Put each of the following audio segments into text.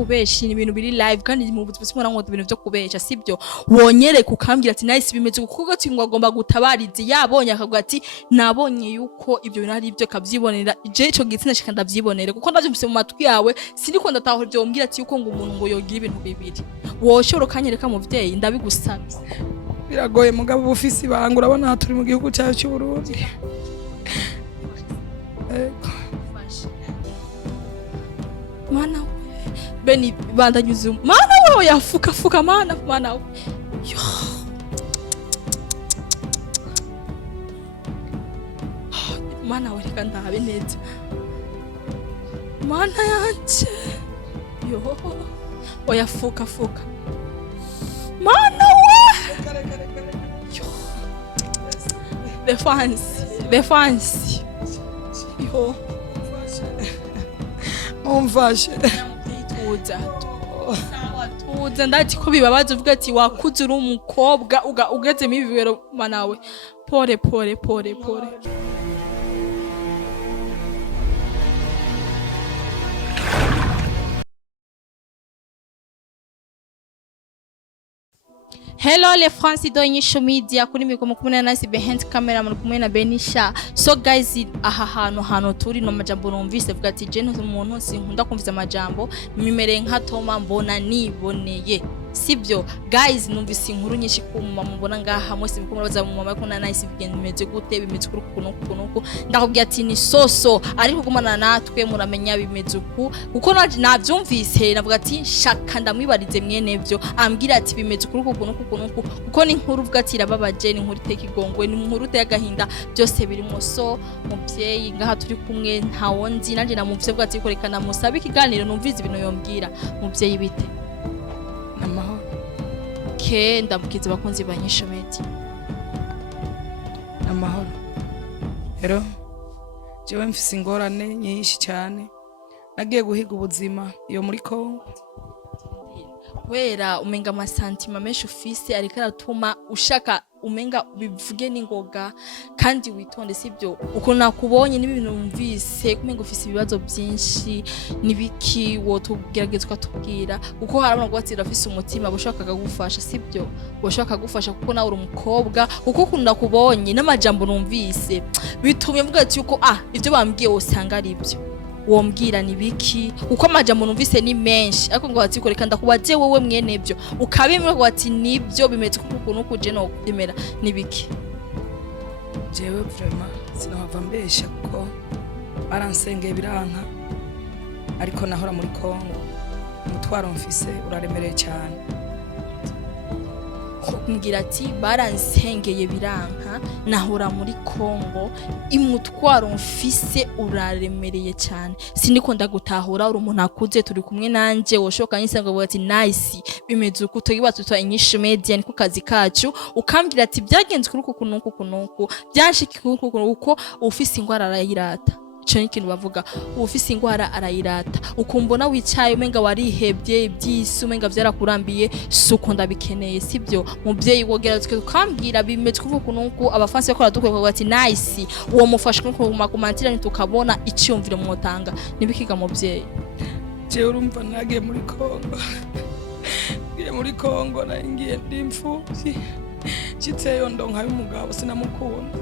Kubeshi ni ibintu biri live kandi mu buzima simona ngo ibintu byo kubesha sibyo wonyere kukambwira ati nice bimeze kuko gati ngo agomba gutabariza yabonye akavuga ati nabonye yuko ibyo bintu ari ibyo kavyibonera je ico gitsina shika ndavyibonere kuko ndavyumvise mu matwi yawe siniko ndatahura ibyo wombwira ati yuko ngo umuntu ngo yogira ibintu bibiri woshobora kanyereka muvyeyi ndabigusabye biragoye mugabo ubufisi banga urabona turi mu gihugu cyacu cy'u Burundi mana beni bandanyuze mana wewe yafuka mana we yo mana we reka ndabe neza mana yanje yo oyafuka mana we yo the fans yo umfashe tuza ndati ko bibabaza uvuga ati wakuze uri umukobwa ugeze mu bibero manawe pore Hello les Francis do INYISHU media kuri miko mukumwe nasi behind camera muri kumwe na Benisha. So guys aha hano turi no majambo numvise vuga ati je n'umuntu sinkunda kumviza amajambo mimere nka Toma mbona niboneye sibyo guys numvise inkuru nyinshi kuma mubona ngaha mwese bikumwe baza mu mama ko na nice bigenda bimeze gute bimeze kuri kunuko ndakubwiye ati ni soso ariko gumana natwe muramenya bimeze kuko navyumvise navuga ati shaka ndamwibarize mwene byo ambwira ati bimeze kuri kunuko kuko ni inkuru vuga ati rababaje ni inkuru iteka igongwe ni inkuru iteka agahinda byose birimo so muvyeyi ngaha turi kumwe ntawo nzi nanje namuvye vuga ati korekana musabe ikiganiro numvize ibintu yombwira muvyeyi bite amahoro ke ndamukiza bakunzi ba INYISHU media amahoro rero jewe mfise ingorane nyinshi cyane nagiye guhiga ubuzima iyo muri Kongo wera umenga amasantima menshi ufise ariko aratuma ushaka umenga bivuge ningoga kandi witonde sibyo uko nakubonye n'ibintu numvise kumenga ufise ibibazo byinshi nibiki wo tugeragezwa tubwira uko harabona ngo atira afise umutima bushaka kagufasha sibyo bushaka kagufasha kuko nawe uri umukobwa uko kunda kubonye n'amajambo numvise bitumye mvuga ati uko ibyo bambwiye usanga ari ibyo wombwira nibiki uko amajambo numvise ni menshi ariko ngo ati koreka ndakubaje wowe mwene byo ukabimwe ngo ati nibyo bimeze kuko kuje no kwemera nibiki jewe vraiment sinahava mbesha kuko baransengeye biranka ariko nahora muri Kongo umutwaro mfise uraremereye cyane kumbwira ati baransengeye biranka nahora muri Kongo imutwaro mfise uraremereye cyane siniko ndagutahura uri umuntu akuze turi kumwe nanje woshoka nyisenga ngo ati nice bimeze uko tuyibatse twa INYISHU media niko kazi kacu ukambwira ati byagenze kuri kunuko byashiki uko ufise ingwara arayirata cyo ikintu bavuga ufise ingwara arayirata ukumbona wicaye umenga warihebye ibyisi umenga byarakurambiye suko ndabikeneye sibyo muvyeyi wogera tukambwira bimeze kuvuga nuko abafansi bakora dukwe ati nice uwo mufashe ko makumantira nitukabona icyumvire mwotanga nibikiga muvyeyi je urumva nagiye muri Kongo ngiye muri Kongo ngiye ndimfuvyi citseyo ndonka y'umugabo sinamukunda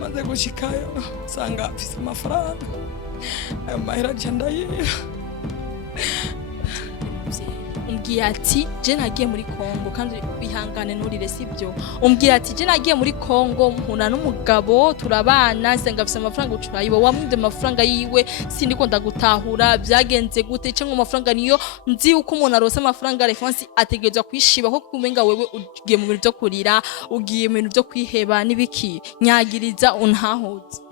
maze gushikayo sanga afise amafaranga ayo mahera ndayiha umbwira ati je nagiye muri Kongo kandi bihangane nurire sibyo umbwira ati je nagiye muri Kongo mpuna n'umugabo turabana senga afise amafaranga ucurayibo wamwinde amafaranga yiwe sindiko ndagutahura byagenze gute cyangwa amafaranga niyo nzi uko umuntu arose amafaranga reference ategezwa kwishiba ko kumenga wewe ugiye mu bintu byo kurira ugiye mu bintu byo kwiheba nibiki nyagiriza untahuze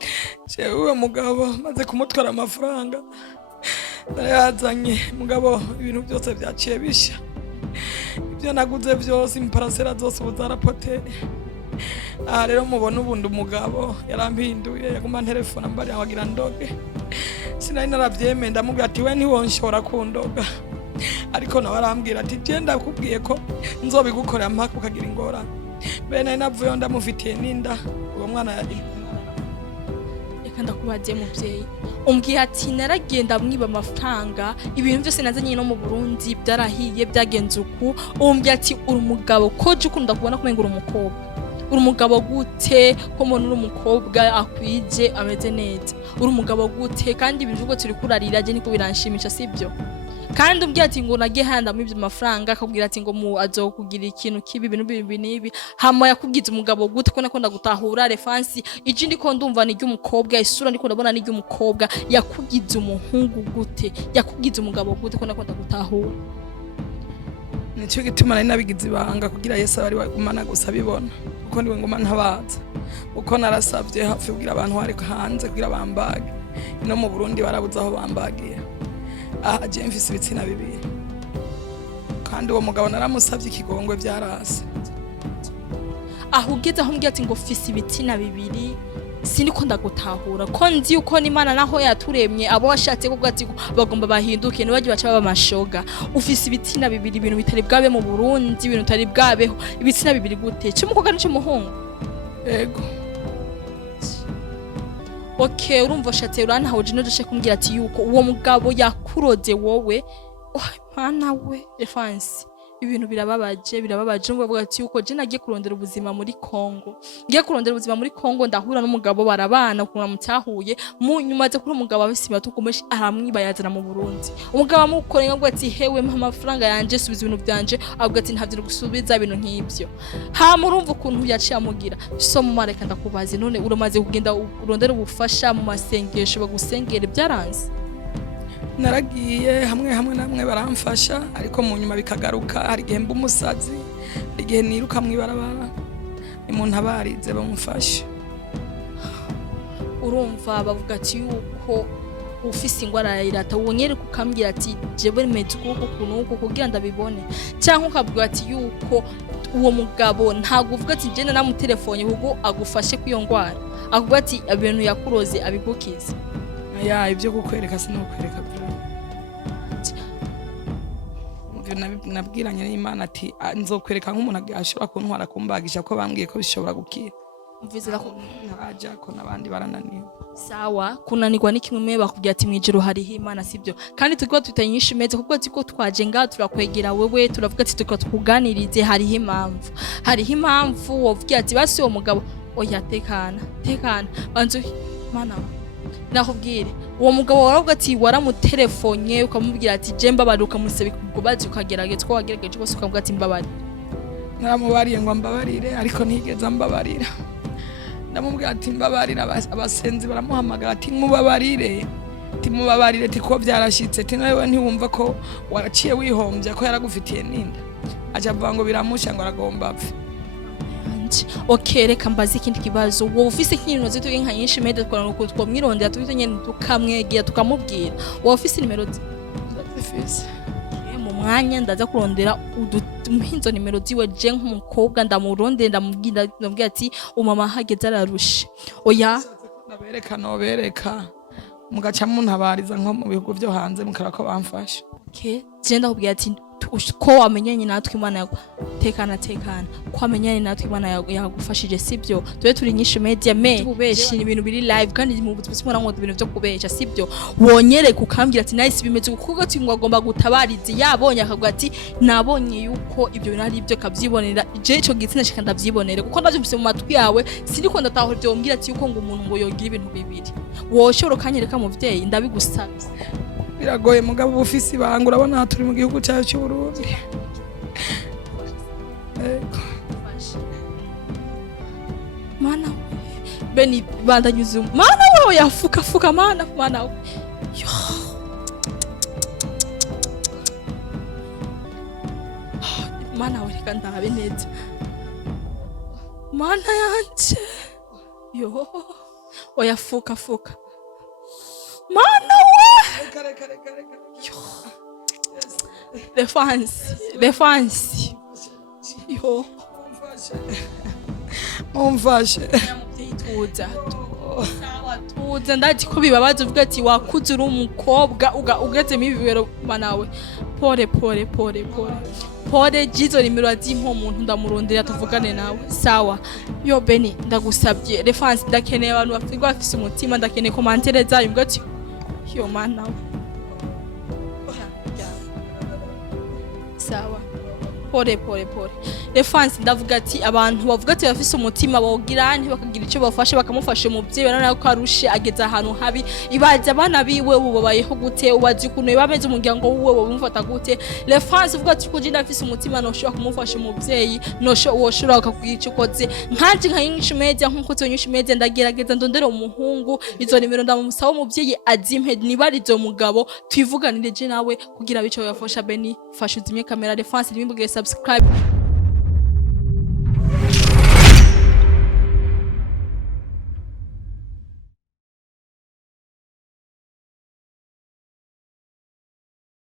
jewe mugabo maze kumutwara amafaranga yazanye mugabo ibintu byose byaciye bisha ibyo naguze byose imparasera zose ubuzarapote rero mubona ubundi umugabo yarampinduye yaguma telefone mbari awagira ndoge sinari naravyemeye ndamubwira ati we ntiwonshora kundoga ariko nawe arambwira ati je ndakubwiye ko nzobigukorera mpaka ukagira ingorane bene navuye ndamufitiye ninda uwo mwana reka ndakubaze muvyeyi umbwiye ati naragenda mwiba amafaranga ibintu byose nazanye no mu Burundi byarahiye byagenze uku umbwiye ati uri umugabo koje ukunda kubona kumenga uri umukobwa uri umugabo gute ko umuntu uri umukobwa akwije ameze neza uri umugabo gute kandi ibintu uko turi kurarira je niko biranshimisha sibyo kandi umbwiye ati ngo nagiye handa mu ibyo mafaranga akubwira ati ngo mu azokugira ikintu kibi ibintu bibi nibi hama yakubwiza umugabo gute ko nakunda gutahura refansi iji ndiko ndumva ni ry'umukobwa isura ndiko ndabona ni ry'umukobwa yakugize umuhungu gute yakugize umugabo gute ko nakunda gutahura nicyo gituma nari nabigize ibanga kugira Yesu ari wagumana gusa bibona uko niwe ngoma ntabaza uko narasavye hafi kugira abantu bari hanze kugira bambage no mu Burundi barabuza aho bambagiye je mfise ibitsina bibiri kandi uwo mugabo naramusavye ikigongwe byarase aho ugeze aho mbwiye ati ngo fise ibitsina bibiri siniko ndagutahura ko nzi uko n'Imana naho yaturemye abo washatse ko ati bagomba bahinduke nibaje baca baba mashoga ufise ibitsina bibiri ibintu bitari bwabe mu Burundi ibintu bitari bwabeho ibitsina bibiri gute cyo mukobwa n'icyo muhungu ego okay urumva shatse urana hawo jino dushe kumbwira ati yuko uwo mugabo yakuroze wowe mana we defense ibintu birababaje umwe ati yuko je nagiye kurondera ubuzima muri Kongo ngiye kurondera ubuzima muri Kongo ndahura n'umugabo barabana kuna mutahuye mu nyuma ze kuri umugabo abisima tukomeshi aramwibayazana mu Burundi umugabo amukore ngo ati hewe mpa amafaranga yanje subiza ibintu byanje avuga ati ntavyo gusubiza ibintu nk'ibyo ha murumva ukuntu yaciye amugira so mu mareka ndakubaze none uramaze kugenda urondera ubufasha mu masengesho bagusengere byaranze naragiye hamwe namwe baramfasha ariko mu nyuma bikagaruka hari gihe mba umusazi igihe niruka mwibarabara umuntu abarize bamufasha urumva bavuga ati yuko ufise ingwara irata wonyere kukambira ati jewe meze uko kunuko kugira ndabibone cyangwa ukavuga ati yuko uwo mugabo ntago uvuga ati je na mu telefone kuko agufashe kwiyo ngwara avuga ati ibintu yakuroze abigukiza ya ibyo gukwereka sinokwereka nabwiranye n'Imana ati nzokwereka nk'umuntu ashobora kuntwara kumbagisha ko bambwiye ko bishobora gukira mvizira ko nabaja ko nabandi barananiwe sawa kunanirwa n'ikimwe bakubwira ati mwijiro hariho Imana sibyo kandi tugwa tutanyisha imeze kuko ati ko twaje nga turakwegera wewe turavuga ati tukuganirize hariho impamvu wovuga ati basi uwo mugabo oya tekana banzu mana nakubwire uwo mugabo waravuga ati waramutelefone ukamubwira ati je mbabaruka musebika ubwo bazi ukagerageza ko wagerageje bose ukavuga ati mbabari naramubariye ngo mbabarire ariko ntigeze mbabarira ndamubwira ati mbabarira abasenzi baramuhamagara ati mubabarire ko byarashitse ati nawe ntiwumva ko waraciye wihombya ko yaragufitiye ninda aje avuga ngo biramusha ngo aragomba apfe okay reka mbaze ikindi kibazo wowe ufise ikintu zito inka nyinshi mede twa mwirondera tubito nyene tukamwegera tukamubwira wowe ufise nimero zifise mu mwanya ndaza kurondera uduhinzo nimero ziwe je nk'umukobwa ndamurondera ndamubwira ati umama hageze ararushe oya nobereka mugaca muntabariza nko mu bihugu byo hanze mukarako bamfasha okay je ndakubwira ati ko wamenyanye natwe Imana tekana ko wamenyanye natwe Imana yagufashije sibyo tube turi nyinshi media tubeshi ibintu biri live kandi mu buzima ngo ibintu byo kubesha sibyo wonyere kukambira ati nice bimeze kuko ati ngo agomba gutabariza yabonye akavuga ati nabonye yuko ibyo bintu ari byo kabyibonera je ico gitsina shika ndavyibonere kuko ndavyumvise mu matwi yawe sindiko ndataho byo mbwira ati yuko ngo umuntu ngo yogira ibintu bibiri woshobora kanyereka muvyeyi ndabigusabye biragoye mugabo ufise ibanga urabona turi mu gihugu cyacu cy'u Burundi mana beni bandanyuze mana wewe yafuka mana yo mana we reka ndabe neza mana yanje yo oya fuka mana the fans yo umfashe tuza ndazi ko bibabaza uvuga ati wakuze uri umukobwa ugeze mu bibero manawe pore pole jizo nimero azimpa umuntu ndamurondera tuvugane nawe sawa yo Beni ndagusabye reference ndakeneye abantu bafigwa bafise umutima ndakeneye commentaire zayo ngati yo mana sawa pole reference ndavuga ati abantu bavuga ati bafise umutima bawugira nti bakagira icyo bafashe bakamufasha umuvyeyi nana ko arushe ageza ahantu habi ibaje abana biwe ubabayeho gute ubazi kuno bameze umuryango wiwe bamufata gute reference uvuga ati kuje ndafise umutima no shobora kumufasha umuvyeyi no woshobora ukakugira icyo koze nkanje nka INYISHU media nkuko INYISHU media ndagerageza ndondera umuhungu izo nimero ndamusaba umuvyeyi azimpe nibarizo mugabo twivuganire je nawe kugira bico yafasha Beni fasha uzimye kamera reference nimbuge subscribe